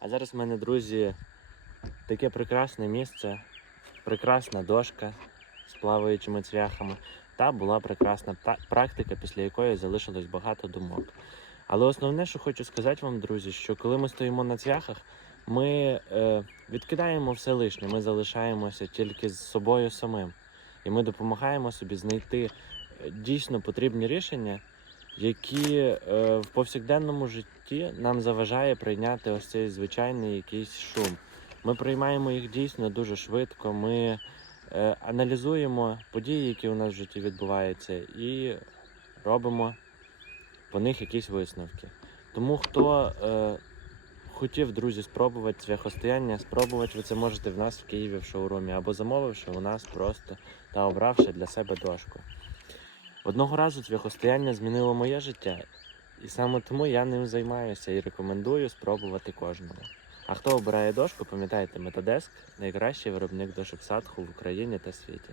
А зараз в мене, друзі, таке прекрасне місце, прекрасна дошка з плаваючими цвяхами. Та була прекрасна практика, після якої залишилось багато думок. Але основне, що хочу сказати вам, друзі, що коли ми стоїмо на цвяхах, ми е, відкидаємо все лишнє, ми залишаємося тільки з собою самим. І ми допомагаємо собі знайти е, дійсно потрібні рішення, які е, в повсякденному житті нам заважає прийняти ось цей звичайний якийсь шум. Ми приймаємо їх дійсно дуже швидко. Ми е, аналізуємо події, які у нас в житті відбуваються, і робимо по них якісь висновки. Тому хто е, хотів, друзі, спробувати цвяхостояння, спробувати ви це можете в нас в Києві в шоурумі або замовивши у нас просто та обравши для себе дошку. Одного разу цвяхостояння змінило моє життя, і саме тому я ним займаюся і рекомендую спробувати кожному. А хто обирає дошку, пам'ятайте, Metadesc – найкращий виробник дошок садху в Україні та світі.